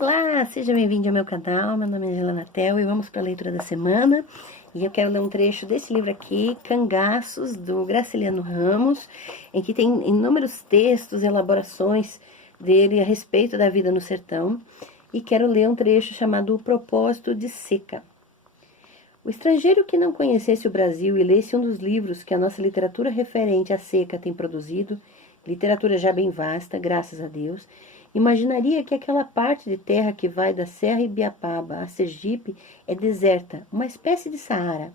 Olá, seja bem-vindo ao meu canal. Meu nome é Angela Natel e vamos para a leitura da semana. E eu quero ler um trecho desse livro aqui, Cangaços, do Graciliano Ramos, em que tem inúmeros textos, elaborações dele a respeito da vida no sertão. E quero ler um trecho chamado O Propósito de Seca. O estrangeiro que não conhecesse o Brasil e lesse um dos livros que a nossa literatura referente à seca tem produzido, literatura já bem vasta, graças a Deus, imaginaria que aquela parte de terra que vai da Serra Ibiapaba a Sergipe é deserta, uma espécie de Saara.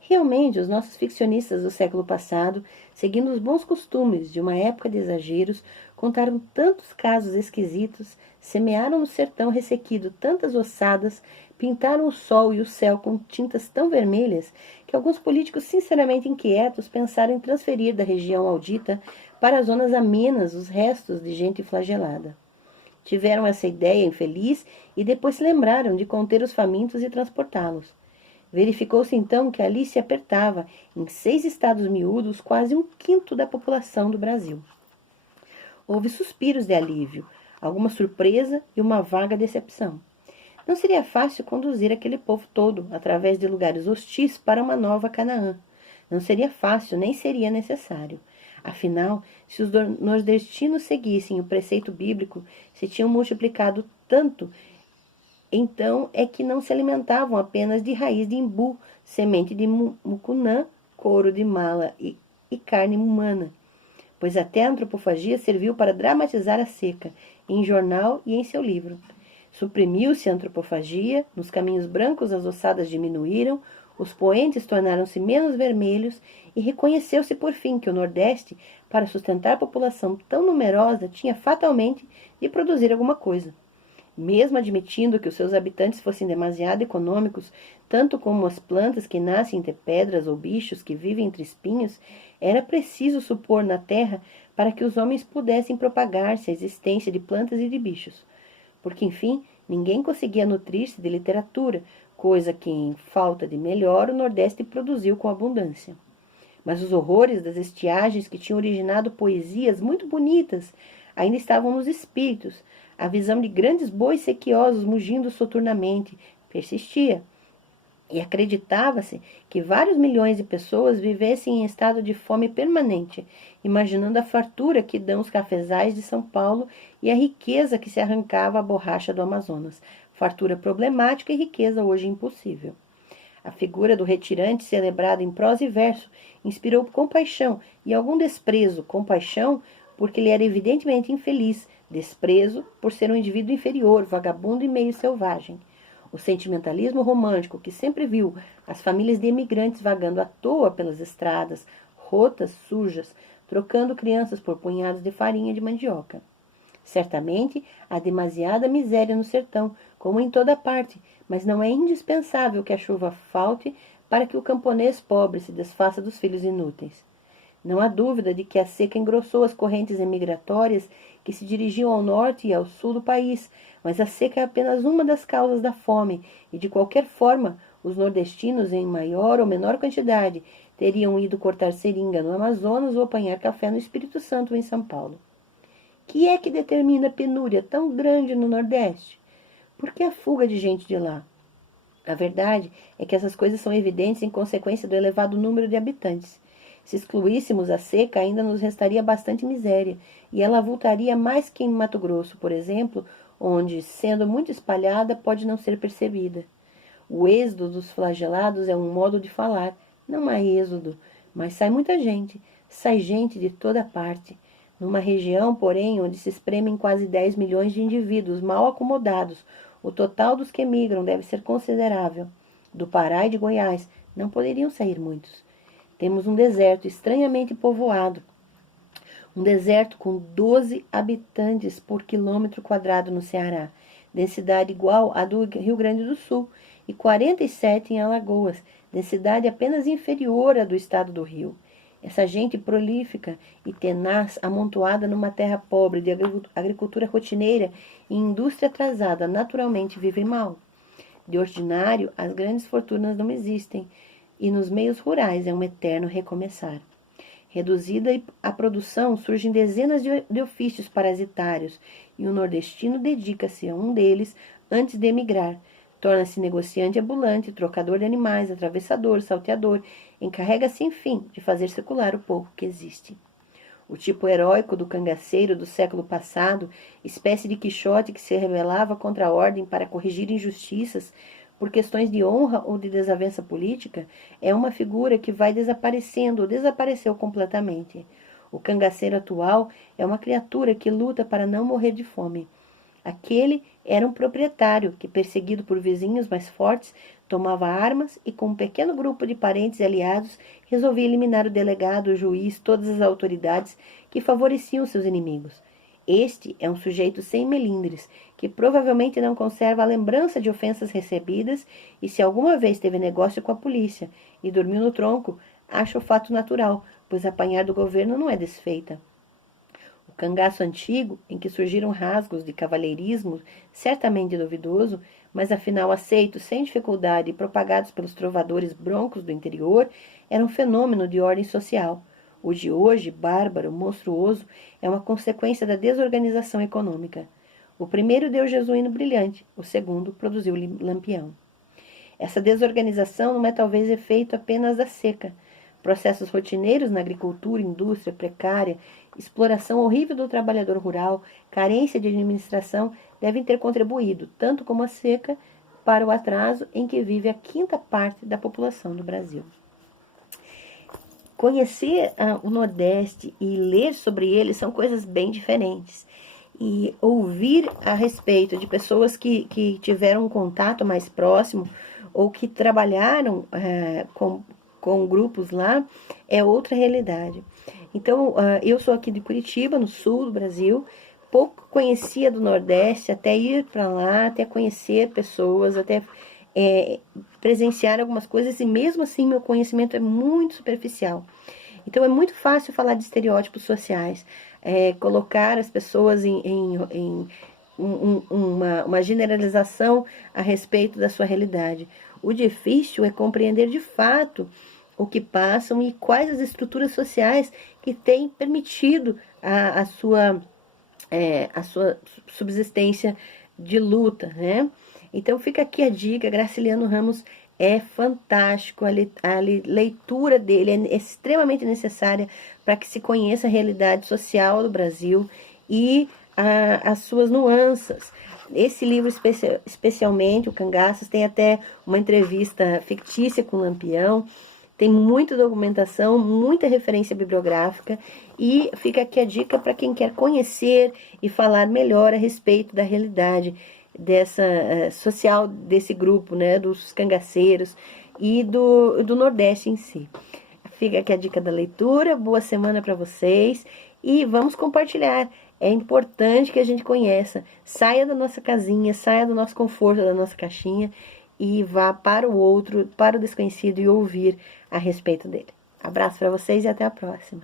Realmente, os nossos ficcionistas do século passado, seguindo os bons costumes de uma época de exageros, contaram tantos casos esquisitos, semearam no sertão ressequido tantas ossadas, pintaram o sol e o céu com tintas tão vermelhas, que alguns políticos sinceramente inquietos pensaram em transferir da região maldita para as zonas amenas os restos de gente flagelada. Tiveram essa ideia infeliz e depois se lembraram de conter os famintos e transportá-los. Verificou-se então que ali se apertava, em 6 estados miúdos, quase um quinto da população do Brasil. Houve suspiros de alívio, alguma surpresa e uma vaga decepção. Não seria fácil conduzir aquele povo todo, através de lugares hostis, para uma nova Canaã. Não seria fácil, nem seria necessário. Afinal, se os nordestinos seguissem o preceito bíblico, se tinham multiplicado tanto, então é que não se alimentavam apenas de raiz de imbu, semente de mucunã, couro de mala e carne humana, pois até a antropofagia serviu para dramatizar a seca, em jornal e em seu livro. Suprimiu-se a antropofagia, nos caminhos brancos as ossadas diminuíram, os poentes tornaram-se menos vermelhos e reconheceu-se por fim que o Nordeste, para sustentar a população tão numerosa, tinha fatalmente de produzir alguma coisa. Mesmo admitindo que os seus habitantes fossem demasiado econômicos, tanto como as plantas que nascem entre pedras ou bichos que vivem entre espinhos, era preciso supor na terra para que os homens pudessem propagar-se a existência de plantas e de bichos. Porque, enfim, ninguém conseguia nutrir-se de literatura, coisa que, em falta de melhor, o Nordeste produziu com abundância. Mas os horrores das estiagens que tinham originado poesias muito bonitas ainda estavam nos espíritos. A visão de grandes bois sequiosos mugindo soturnamente persistia. E acreditava-se que vários milhões de pessoas vivessem em estado de fome permanente, imaginando a fartura que dão os cafezais de São Paulo e a riqueza que se arrancava à borracha do Amazonas. Fartura problemática e riqueza hoje impossível. A figura do retirante, celebrado em prosa e verso, inspirou compaixão e algum desprezo. Compaixão, porque ele era evidentemente infeliz, desprezo, por ser um indivíduo inferior, vagabundo e meio selvagem. O sentimentalismo romântico, que sempre viu as famílias de imigrantes vagando à toa pelas estradas, rotas, sujas, trocando crianças por punhados de farinha de mandioca. Certamente há demasiada miséria no sertão, como em toda parte, mas não é indispensável que a chuva falte para que o camponês pobre se desfaça dos filhos inúteis. Não há dúvida de que a seca engrossou as correntes emigratórias que se dirigiam ao norte e ao sul do país, mas a seca é apenas uma das causas da fome, e de qualquer forma, os nordestinos, em maior ou menor quantidade, teriam ido cortar seringa no Amazonas ou apanhar café no Espírito Santo ou em São Paulo. Que é que determina a penúria tão grande no Nordeste? Por que a fuga de gente de lá? A verdade é que essas coisas são evidentes em consequência do elevado número de habitantes. Se excluíssemos a seca, ainda nos restaria bastante miséria, e ela avultaria mais que em Mato Grosso, por exemplo, onde, sendo muito espalhada, pode não ser percebida. O êxodo dos flagelados é um modo de falar, não há êxodo, mas sai gente de toda parte. Numa região, porém, onde se espremem quase 10 milhões de indivíduos mal acomodados, o total dos que migram deve ser considerável. Do Pará e de Goiás não poderiam sair muitos. Temos um deserto estranhamente povoado. Um deserto com 12 habitantes por quilômetro quadrado no Ceará, densidade igual à do Rio Grande do Sul, e 47 em Alagoas, densidade apenas inferior à do estado do Rio. Essa gente prolífica e tenaz, amontoada numa terra pobre de agricultura rotineira e indústria atrasada, naturalmente vive mal. De ordinário, as grandes fortunas não existem, e nos meios rurais é um eterno recomeçar. Reduzida a produção, surgem dezenas de ofícios parasitários e o nordestino dedica-se a um deles antes de emigrar. Torna-se negociante ambulante, trocador de animais, atravessador, salteador, encarrega-se, enfim, de fazer circular o pouco que existe. O tipo heróico do cangaceiro do século passado, espécie de Quixote que se rebelava contra a ordem para corrigir injustiças por questões de honra ou de desavença política, é uma figura que vai desaparecendo ou desapareceu completamente. O cangaceiro atual é uma criatura que luta para não morrer de fome. Aquele era um proprietário que, perseguido por vizinhos mais fortes, tomava armas e, com um pequeno grupo de parentes e aliados, resolvia eliminar o delegado, o juiz, todas as autoridades que favoreciam seus inimigos. Este é um sujeito sem melindres, que provavelmente não conserva a lembrança de ofensas recebidas e, se alguma vez teve negócio com a polícia e dormiu no tronco, acha o fato natural, pois apanhar do governo não é desfeita. O cangaço antigo, em que surgiram rasgos de cavalheirismo certamente duvidoso, mas afinal aceitos sem dificuldade e propagados pelos trovadores broncos do interior, era um fenômeno de ordem social. O de hoje, bárbaro, monstruoso, é uma consequência da desorganização econômica. O primeiro deu jesuíno brilhante, o segundo produziu lampião. Essa desorganização não é talvez efeito apenas da seca. Processos rotineiros na agricultura, indústria precária, exploração horrível do trabalhador rural, carência de administração devem ter contribuído, tanto como a seca, para o atraso em que vive a quinta parte da população do Brasil. Conhecer o Nordeste e ler sobre ele são coisas bem diferentes. E ouvir a respeito de pessoas que tiveram um contato mais próximo ou que trabalharam com grupos lá é outra realidade. Então, eu sou aqui de Curitiba, no sul do Brasil, pouco conhecia do Nordeste, até ir para lá, até conhecer pessoas, até presenciar algumas coisas, e mesmo assim meu conhecimento é muito superficial. Então é muito fácil falar de estereótipos sociais, colocar as pessoas em uma generalização a respeito da sua realidade. O difícil é compreender de fato o que passam e quais as estruturas sociais que têm permitido a sua subsistência de luta, né? Então fica aqui a dica, Graciliano Ramos é fantástico, a leitura dele é extremamente necessária para que se conheça a realidade social do Brasil e as suas nuances. Esse livro especialmente, o Cangaços, tem até uma entrevista fictícia com o Lampião, tem muita documentação, muita referência bibliográfica e fica aqui a dica para quem quer conhecer e falar melhor a respeito da realidade social desse grupo, né, dos cangaceiros e do Nordeste em si. Fica aqui a dica da leitura, boa semana para vocês e vamos compartilhar. É importante que a gente conheça, saia da nossa casinha, saia do nosso conforto, da nossa caixinha e vá para o outro, para o desconhecido e ouvir a respeito dele. Abraço para vocês e até a próxima.